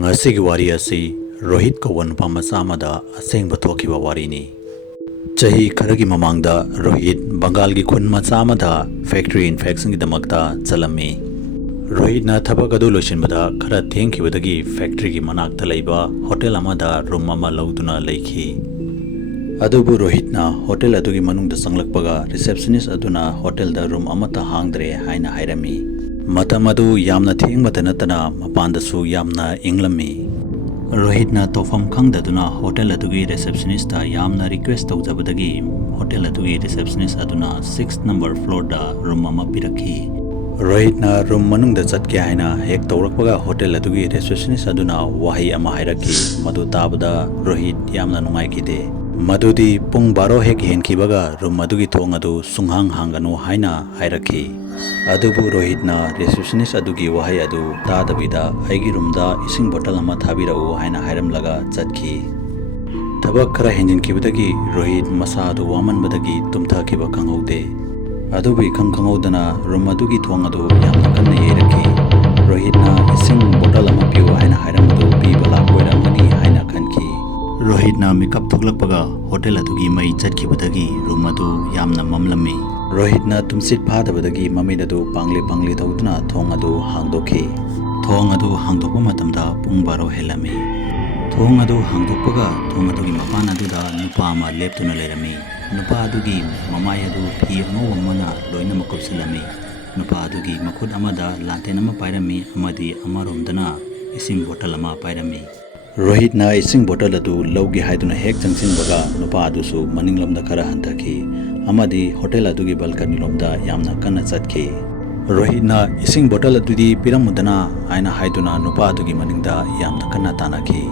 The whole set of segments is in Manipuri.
ꯉꯁꯤꯒꯤ ꯋꯥꯔꯤ ꯑꯁꯤ ꯔꯣꯍꯤꯠ ꯀꯧꯕ ꯅꯨꯄꯥ ꯃꯆꯥ ꯑꯃꯗ ꯑꯁꯦꯡꯕ ꯊꯣꯛꯈꯤꯕ ꯋꯥꯔꯤꯅꯤ꯫ ꯆꯍꯤ ꯈꯔꯒꯤ ꯃꯃꯥꯡꯗ ꯔꯣꯍꯤꯠ ꯕꯪꯒꯥꯜꯒꯤ ꯈꯨꯟ ꯃꯆꯥ ꯑꯃꯗ ꯐꯦꯛꯇꯔꯤ ꯏꯟꯐꯦꯛꯁꯟꯒꯤꯗꯃꯛꯇ ꯆꯠꯂꯝꯃꯤ꯫ ꯔꯣꯍꯤꯠꯅ ꯊꯕꯛ ꯑꯗꯨ ꯂꯣꯏꯁꯤꯟꯕꯗ ꯈꯔ ꯊꯦꯡꯈꯤꯕꯗꯒꯤ ꯐꯦꯛꯇꯔꯤꯒꯤ ꯃꯅꯥꯛꯇ ꯂꯩꯕ ꯍꯣꯇꯦꯜ ꯑꯃꯗ ꯔꯨꯝ ꯑꯃ ꯂꯧꯗꯨꯅ ꯂꯩꯈꯤ꯫ ꯑꯗꯨꯕꯨ ꯔꯣꯍꯤꯠꯅ ꯍꯣꯇꯦꯜ ꯑꯗꯨꯒꯤ ꯃꯅꯨꯡꯗ ꯆꯪꯂꯛꯄꯒ ꯔꯤꯁꯦꯞꯁꯅꯤꯁ ꯑꯗꯨꯅ ꯍꯣꯇꯦꯜꯗ ꯔꯨꯝ ꯑꯃꯠꯇ ꯍꯥꯡꯗ꯭ꯔꯦ ꯍꯥꯏꯅ ꯍꯥꯏꯔꯝꯃꯤ꯫ ꯃꯇꯝ ꯑꯗꯨ ꯌꯥꯝꯅ ꯊꯦꯡꯕꯇ ꯅꯠꯇꯅ ꯃꯄꯥꯟꯗꯁꯨ ꯌꯥꯝꯅ ꯏꯪꯂꯝꯃꯤ꯫ ꯔꯣꯍꯤꯠꯅ ꯇꯧꯐꯝ ꯈꯪꯗꯗꯨꯅ ꯍꯣꯇꯦꯜ ꯑꯗꯨꯒꯤ ꯔꯤꯁꯦꯞꯁꯅꯤꯁꯇ ꯌꯥꯝꯅ ꯔꯤꯀ꯭ꯋꯦꯁ ꯇꯧꯖꯕꯗꯒꯤ ꯍꯣꯇꯦꯜ ꯑꯗꯨꯒꯤ ꯔꯤꯁꯦꯞꯁꯅꯤꯁ ꯑꯗꯨꯅ 6 ꯅꯝꯕꯔ ꯐ꯭ꯂꯣꯔꯗ ꯔꯨꯝ ꯑꯃ ꯄꯤꯔꯛꯈꯤ꯫ ꯔꯣꯍꯤꯠꯅ ꯔꯨꯝ ꯃꯅꯨꯡꯗ ꯆꯠꯀꯦ ꯍꯥꯏꯅ ꯍꯦꯛ ꯇꯧꯔꯛꯄꯒ ꯍꯣꯇꯦꯜ ꯑꯗꯨꯒꯤ ꯔꯤꯁꯦꯞꯁꯅꯤꯁ ꯑꯗꯨꯅ ꯋꯥꯍꯩ ꯑꯃ ꯍꯥꯏꯔꯛꯈꯤ ꯃꯗꯨ ꯇꯥꯕꯗ ꯔꯣꯍꯤꯠ ꯌꯥꯝꯅ ꯅꯨꯡꯉꯥꯏꯈꯤꯗꯦ꯫ ꯃꯗꯨꯗꯤ ꯄꯨꯡ 12 ꯍꯦꯛ ꯍꯦꯟꯈꯤꯕꯒ ꯔꯨꯝ ꯑꯗꯨꯒꯤ ꯊꯣꯡ ꯑꯗꯨ ꯁꯨꯡꯍꯥꯡ ꯍꯥꯡꯒꯅꯨ ꯍꯥꯏꯅ ꯍꯥꯏꯔꯛꯈꯤ꯫ ꯑꯗꯨꯕꯨ ꯔꯣꯍꯤꯠꯅ ꯔꯤꯁꯦꯞꯁꯅꯤꯁ ꯑꯗꯨꯒꯤ ꯋꯥꯍꯩ ꯑꯗꯨ ꯇꯥꯗꯕꯤꯗ ꯑꯩꯒꯤ ꯔꯨꯝꯗ ꯏꯁꯤꯡ ꯕꯣꯇꯜ ꯑꯃ ꯊꯥꯕꯤꯔꯛꯎ ꯍꯥꯏꯅ ꯍꯥꯏꯔꯝꯂꯒ ꯆꯠꯈꯤ꯫ ꯊꯕꯛ ꯈꯔ ꯍꯦꯟꯖꯤꯟꯈꯤꯕꯗꯒꯤ ꯔꯣꯍꯤꯠ ꯃꯁꯥ ꯑꯗꯨ ꯋꯥꯃꯟꯕꯗꯒꯤ ꯇꯨꯝꯊꯈꯤꯕ ꯈꯪꯍꯧꯗꯦ꯫ ꯑꯗꯨꯕꯨ ꯏꯈꯪ ꯈꯪꯍꯧꯗꯅ ꯔꯨꯝ ꯑꯗꯨꯒꯤ ꯊꯣꯡ ꯑꯗꯨ ꯌꯥꯝꯅ ꯀꯟꯅ ꯌꯩꯔꯛꯈꯤ꯫ ꯔꯣꯍꯤꯠꯅ ꯏꯁꯤꯡ ꯕꯣꯇꯜ ꯑꯃ ꯄꯤꯌꯨ ꯍꯥꯏꯅ ꯍꯥꯏꯔꯝꯕꯗꯨ ꯄꯤꯕ ꯂꯥꯛꯄ ꯑꯣꯏꯔꯝꯒꯅꯤ ꯍꯥꯏꯅ ꯈꯟꯈꯤ꯫ ꯔꯣꯍꯤꯠꯅ ꯃꯤꯀꯞ ꯊꯣꯛꯂꯛꯄꯒ ꯍꯣꯇꯦꯜ ꯑꯗꯨꯒꯤ ꯃꯩ ꯆꯠꯈꯤꯕꯗꯒꯤ ꯔꯨꯝ ꯑꯗꯨ ꯌꯥꯝꯅ ꯃꯝꯂꯝꯃꯤ꯫ ꯔꯣꯍꯤꯠꯅ ꯇꯨꯝꯁꯤꯠ ꯐꯥꯗꯕꯗꯒꯤ ꯃꯃꯤꯠ ꯑꯗꯨ ꯄꯥꯡꯂꯤ ꯇꯧꯗꯨꯅ ꯊꯣꯡ ꯑꯗꯨ ꯍꯥꯡꯗꯣꯛꯈꯤ꯫ ꯊꯣꯡ ꯑꯗꯨ ꯍꯥꯡꯗꯣꯛꯄ ꯃꯇꯝꯗ ꯄꯨꯡ 12 ꯍꯦꯜꯂꯝꯃꯤ꯫ ꯊꯣꯡ ꯑꯗꯨ ꯍꯥꯡꯗꯣꯛꯄꯒ ꯊꯣꯡ ꯑꯗꯨꯒꯤ ꯃꯄꯥꯟ ꯑꯗꯨꯗ ꯅꯨꯄꯥ ꯑꯃ ꯂꯦꯞꯇꯨꯅ ꯂꯩꯔꯝꯃꯤ꯫ ꯅꯨꯄꯥ ꯑꯗꯨꯒꯤ ꯃꯃꯥꯏ ꯑꯗꯨ ꯐꯤ ꯑꯉꯧꯕ ꯑꯃꯅ ꯂꯣꯏꯅꯃꯛ ꯀꯨꯞꯁꯤꯜꯂꯝꯃꯤ꯫ ꯅꯨꯄꯥ ꯑꯗꯨꯒꯤ ꯃꯈꯨꯠ ꯑꯃꯗ ꯂꯥꯟꯇꯦꯟ ꯑꯃ ꯄꯥꯏꯔꯝꯃꯤ ꯑꯃꯗꯤ ꯑꯃꯔꯣꯝꯗꯅ ꯏꯁꯤꯡ ꯕꯣꯇꯜ ꯑꯃ ꯄꯥꯏꯔꯝꯃꯤ꯫ ꯔꯣꯍꯤꯠꯅ ꯏꯁꯤꯡ ꯕꯣꯇꯜ ꯑꯗꯨ ꯂꯧꯒꯦ ꯍꯥꯏꯗꯨꯅ ꯍꯦꯛ ꯆꯪꯁꯤꯟꯕꯒ ꯅꯨꯄꯥ ꯑꯗꯨꯁꯨ ꯃꯅꯤꯡꯂꯣꯝꯗ ꯈꯔ ꯍꯟꯊꯈꯤ ꯑꯃꯗꯤ ꯍꯣꯇꯦꯜ ꯑꯗꯨꯒꯤ ꯕꯜꯀꯅꯤ ꯂꯣꯝꯗ ꯌꯥꯝꯅ ꯀꯟꯅ ꯆꯠꯈꯤ꯫ ꯔꯣꯍꯤꯠꯅ ꯏꯁꯤꯡ ꯕꯣꯇꯜ ꯑꯗꯨꯗꯤ ꯄꯤꯔꯝꯃꯨꯗꯅ ꯍꯥꯏꯅ ꯍꯥꯏꯗꯨꯅ ꯅꯨꯄꯥ ꯑꯗꯨꯒꯤ ꯃꯅꯤꯡꯗ ꯌꯥꯝꯅ ꯀꯟꯅ ꯇꯥꯟꯅꯈꯤ꯫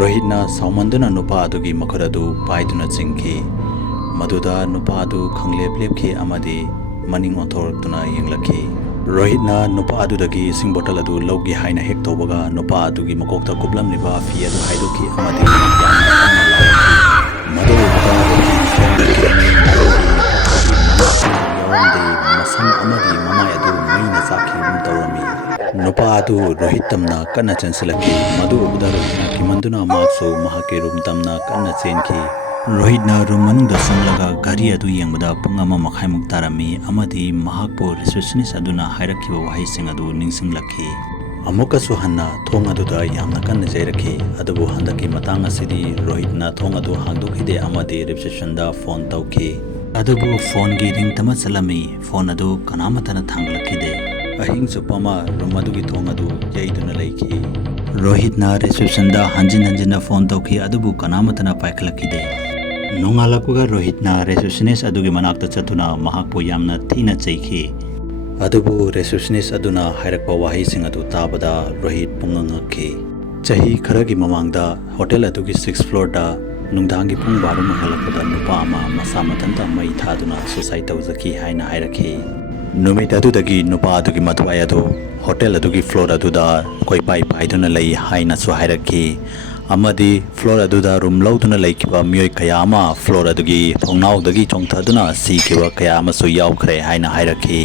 ꯔꯣꯍꯤꯠꯅ ꯁꯥꯎꯃꯟꯗꯨꯅ ꯅꯨꯄꯥ ꯑꯗꯨꯒꯤ ꯃꯈꯨꯠ ꯑꯗꯨ ꯄꯥꯏꯗꯨꯅ ꯆꯤꯡꯈꯤ꯫ ꯃꯗꯨꯗ ꯅꯨꯄꯥ ꯑꯗꯨ ꯈꯪꯂꯦꯞ ꯂꯦꯞꯈꯤ ꯑꯃꯗꯤ ꯃꯅꯤꯡ ꯑꯣꯟꯊꯣꯔꯛꯇꯨꯅ ꯌꯦꯡꯂꯛꯈꯤ꯫ ꯔꯣꯍꯤꯠꯅ ꯅꯨꯄꯥ ꯑꯗꯨꯗꯒꯤ ꯏꯁꯤꯡ ꯕꯣꯇꯜ ꯑꯗꯨ ꯂꯧꯒꯦ ꯍꯥꯏꯅ ꯍꯦꯛ ꯇꯧꯕꯒ ꯅꯨꯄꯥ ꯑꯗꯨꯒꯤ ꯃꯀꯣꯛꯇ ꯀꯨꯞꯂꯝꯂꯤꯕ ꯐꯤ ꯑꯗꯨ ꯍꯥꯏꯗꯣꯛꯈꯤ ꯑꯃꯗꯤ ꯌꯥꯝꯅ ꯀꯟꯅ ꯂꯥꯎꯔꯛꯈꯤ꯫ ꯃꯗꯨ ꯎꯕꯗ ꯔꯣꯍꯤꯠ ꯁꯣꯟꯊꯈꯤꯕꯅꯤ ꯃꯗꯨꯒꯤ ꯃꯤꯀꯞ ꯑꯗꯨꯗꯤ ꯃꯃꯤꯠꯇ ꯌꯥꯎꯔꯝꯗꯦ ꯃꯁꯝ ꯑꯃꯗꯤ ꯃꯃꯥꯏ ꯑꯗꯨ ꯃꯩꯅ ꯆꯥꯛꯈꯤꯕꯒꯨꯝ ꯇꯧꯔꯝꯃꯤ꯫ ꯅꯨꯄꯥ ꯑꯗꯨ ꯔꯣꯍꯤꯠ ꯇꯝꯅ ꯀꯟꯅ ꯆꯦꯟꯁꯤꯜꯂꯛꯈꯤ꯫ ꯃꯗꯨ ꯎꯕꯗ ꯔꯣꯍꯤꯠꯅ ꯀꯤꯃꯟꯗꯨꯅ ꯃꯍꯥꯛꯁꯨ ꯃꯍꯥꯛꯀꯤ ꯔꯨꯝ ꯇꯝꯅ ꯀꯟꯅ ꯆꯦꯟꯈꯤ꯫ ꯔꯣꯍꯤꯠꯅ ꯔꯨꯝ ꯃꯅꯨꯡꯗ ꯆꯪꯂꯒ ꯘꯔꯤ ꯑꯗꯨ ꯌꯦꯡꯕꯗ ꯄꯨꯡ 1.5 ꯇꯥꯔꯝꯃꯤ ꯑꯃꯗꯤ ꯃꯍꯥꯛꯄꯨ ꯔꯤꯁꯦꯞꯁꯅꯤꯁ ꯑꯗꯨꯅ ꯍꯥꯏꯔꯛꯈꯤꯕ ꯋꯥꯍꯩꯁꯤꯡ ꯑꯗꯨ ꯅꯤꯡꯁꯤꯡꯂꯛꯈꯤ꯫ ꯑꯃꯨꯛꯀꯁꯨ ꯍꯟꯅ ꯊꯣꯡ ꯑꯗꯨꯗ ꯌꯥꯝꯅ ꯀꯟꯅ ꯆꯩꯔꯛꯈꯤ꯫ ꯑꯗꯨꯕꯨ ꯍꯟꯗꯛꯀꯤ ꯃꯇꯥꯡ ꯑꯁꯤꯗꯤ ꯔꯣꯍꯤꯠꯅ ꯊꯣꯡ ꯑꯗꯨ ꯍꯥꯡꯗꯣꯛꯈꯤꯗꯦ ꯑꯃꯗꯤ ꯔꯤꯁꯦꯞꯁꯟꯗ ꯐꯣꯟ ꯇꯧꯈꯤ꯫ ꯑꯗꯨꯕు ꯐꯣꯟꯒꯤ ꯔꯤꯡꯇ ꯆꯠꯂꯝꯃꯤ꯫ ꯐꯣꯟ ꯑꯗꯨ ꯀꯅꯥꯃꯠꯇꯅ ꯊꯥꯡꯒꯠꯂꯛꯈꯤꯗꯦ꯫ ꯑꯍꯤꯡ ꯆꯨꯞꯄ ꯑꯃ ꯔꯨꯝ ꯑꯗꯨꯒꯤ ꯊꯣꯡ ꯑꯗꯨ ꯌꯩꯗꯨꯅ ꯂꯩꯈꯤ꯫ ꯔꯣꯍꯤꯠꯅ ꯔꯤꯁꯦꯞꯁꯟꯗ ꯍꯟꯖꯤꯟ ꯐꯣꯟ ꯇꯧꯈꯤ ꯑꯗꯨꯕꯨ ꯀꯅꯥꯃꯠꯇꯅ ꯄꯥꯏꯈꯠꯂꯛꯈꯤꯗꯦ꯫ ꯅꯣꯡꯉꯥꯜꯂꯛꯄꯒ ꯔꯣꯍꯤꯠꯅ ꯔꯤꯁꯦꯞꯁꯅꯤꯁ ꯑꯗꯨꯒꯤ ꯃꯅꯥꯛꯇ ꯆꯠꯇꯨꯅ ꯃꯍꯥꯛꯄꯨ ꯌꯥꯝꯅ ꯊꯤꯅ ꯆꯩꯈꯤ꯫ ꯑꯗꯨꯕꯨ ꯔꯤꯁꯦꯞꯁꯅꯤꯁ ꯑꯗꯨꯅ ꯍꯥꯏꯔꯛꯄ ꯋꯥꯍꯩꯁꯤꯡ ꯑꯗꯨ ꯇꯥꯕꯗ ꯔꯣꯍꯤꯠ ꯄꯨꯡꯉꯛ ꯉꯛꯈꯤ꯫ ꯆꯍꯤ ꯈꯔꯒꯤ ꯃꯃꯥꯡꯗ ꯍꯣꯇꯦꯜ ꯑꯗꯨꯒꯤ 6th ꯐ꯭ꯂꯣꯔꯗ ꯅꯨꯡꯗꯥꯡꯒꯤ ꯄꯨꯡ 12 ꯍꯦꯜꯂꯛꯄꯗ ꯅꯨꯄꯥ ꯑꯃ ꯃꯁꯥ ꯃꯊꯟꯇ ꯃꯩ ꯊꯥꯗꯨꯅ ꯁꯨꯁꯥꯏꯗ ꯇꯧꯖꯈꯤ ꯍꯥꯏꯅ ꯍꯥꯏꯔꯛꯈꯤ꯫ ꯅꯨꯃꯤꯠ ꯑꯗꯨꯗꯒꯤ ꯅꯨꯄꯥ ꯑꯗꯨꯒꯤ ꯃꯊ꯭ꯋꯥꯏ ꯑꯗꯨ ꯍꯣꯇꯦꯜ ꯑꯗꯨꯒꯤ ꯐ꯭ꯂꯣꯔ ꯑꯗꯨꯗ ꯀꯣꯏꯄꯥꯏ ꯄꯥꯏꯗꯨꯅ ꯂꯩ ꯍꯥꯏꯅꯁꯨ ꯍꯥꯏꯔꯛꯈꯤ ꯑꯃꯗꯤ ꯐ꯭ꯂꯣꯔ ꯑꯗꯨꯗ ꯔꯨꯝ ꯂꯧꯗꯨꯅ ꯂꯩꯈꯤꯕ ꯃꯤꯑꯣꯏ ꯀꯌꯥ ꯑꯃ ꯐ꯭ꯂꯣꯔ ꯑꯗꯨꯒꯤ ꯊꯣꯡꯅꯥꯎꯗꯒꯤ ꯆꯣꯡꯊꯗꯨꯅ ꯁꯤꯈꯤꯕ ꯀꯌꯥ ꯑꯃꯁꯨ ꯌꯥꯎꯈ꯭ꯔꯦ ꯍꯥꯏꯅ ꯍꯥꯏꯔꯛꯈꯤ꯫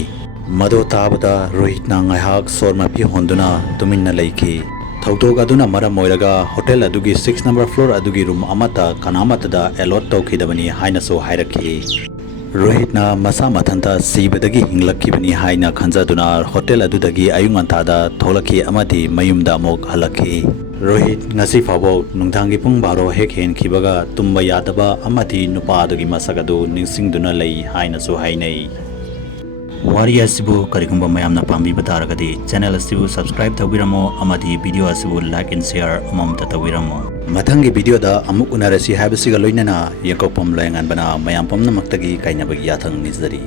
ꯃꯗꯨ ꯇꯥꯕꯗ ꯔꯣꯍꯤꯠꯅ ꯉꯥꯏꯍꯥꯛ ꯁꯣꯔ ꯃꯄꯤ ꯍꯣꯟꯗꯨꯅ ꯇꯨꯃꯤꯟꯅ ꯂꯩꯈꯤ꯫ ꯊꯧꯗꯣꯛ ꯑꯗꯨꯅ ꯃꯔꯝ ꯑꯣꯏꯔꯒ ꯍꯣꯇꯦꯜ ꯑꯗꯨꯒꯤ 6 ꯅꯝꯕꯔ ꯐ꯭ꯂꯣꯔ ꯑꯗꯨꯒꯤ ꯔꯨꯝ ꯑꯃꯠꯇ ꯀꯅꯥꯃꯠꯇꯗ ꯑꯦꯂꯣꯠ ꯇꯧꯈꯤꯗꯕꯅꯤ ꯍꯥꯏꯅꯁꯨ ꯍꯥꯏꯔꯛꯈꯤ꯫ ꯔꯣꯍꯤꯠꯅ ꯃꯁꯥ ꯃꯊꯟꯇ ꯁꯤꯕꯗꯒꯤ ꯍꯤꯡꯂꯛꯈꯤꯕꯅꯤ ꯍꯥꯏꯅ ꯈꯟꯖꯗꯨꯅ ꯍꯣꯇꯦꯜ ꯑꯗꯨꯗꯒꯤ ꯑꯌꯨꯛ ꯉꯟꯇꯥꯗ ꯊꯣꯛꯂꯛꯈꯤ ꯑꯃꯗꯤ ꯃꯌꯨꯝꯗ ꯑꯃꯨꯛ ꯍꯜꯂꯛꯈꯤ꯫ ꯔꯣꯍꯤꯠ ꯉꯁꯤ ꯐꯥꯎꯕ ꯅꯨꯡꯗꯥꯡꯒꯤ ꯄꯨꯡ 12 ꯍꯦꯛ ꯍꯦꯟꯈꯤꯕꯒ ꯇꯨꯝꯕ ꯌꯥꯗꯕ ꯑꯃꯗꯤ ꯅꯨꯄꯥ ꯑꯗꯨꯒꯤ ꯃꯁꯛ ꯑꯗꯨ ꯅꯤꯡꯁꯤꯡꯗꯨꯅ ꯂꯩ ꯍꯥꯏꯅꯁꯨ ꯍꯥꯏꯅꯩ꯫ ꯋꯥꯔꯤ ꯑꯁꯤꯕꯨ ꯀꯔꯤꯒꯨꯝꯕ ꯃꯌꯥꯝꯅ ꯄꯥꯝꯕꯤꯕ ꯇꯥꯔꯒꯗꯤ ꯆꯦꯅꯦꯜ ꯑꯁꯤꯕꯨ ꯁꯕꯁꯀ꯭ꯔꯥꯏꯕ ꯇꯧꯕꯤꯔꯝꯃꯨ ꯑꯃꯗꯤ ꯚꯤꯗꯤꯑꯣ ꯑꯁꯤꯕꯨ ꯂꯥꯏꯛ ꯑꯦꯟ ꯁꯦꯌꯔ ꯑꯃꯃꯝꯇ ꯇꯧꯕꯤꯔꯝꯃꯨ꯫ ꯃꯊꯪꯒꯤ ꯚꯤꯗꯤꯑꯣꯗ ꯑꯃꯨꯛ ꯎꯅꯔꯁꯤ ꯍꯥꯏꯕꯁꯤꯒ ꯂꯣꯏꯅꯅ ꯌꯦꯡꯀꯣꯛꯐꯝ ꯂꯥꯏꯌꯦꯡꯉꯥꯟꯕꯅ ꯃꯌꯥꯝ ꯄꯨꯝꯅꯃꯛꯇꯒꯤ ꯀꯥꯏꯅꯕꯒꯤ ꯌꯥꯊꯪ ꯅꯤꯖꯔꯤ꯫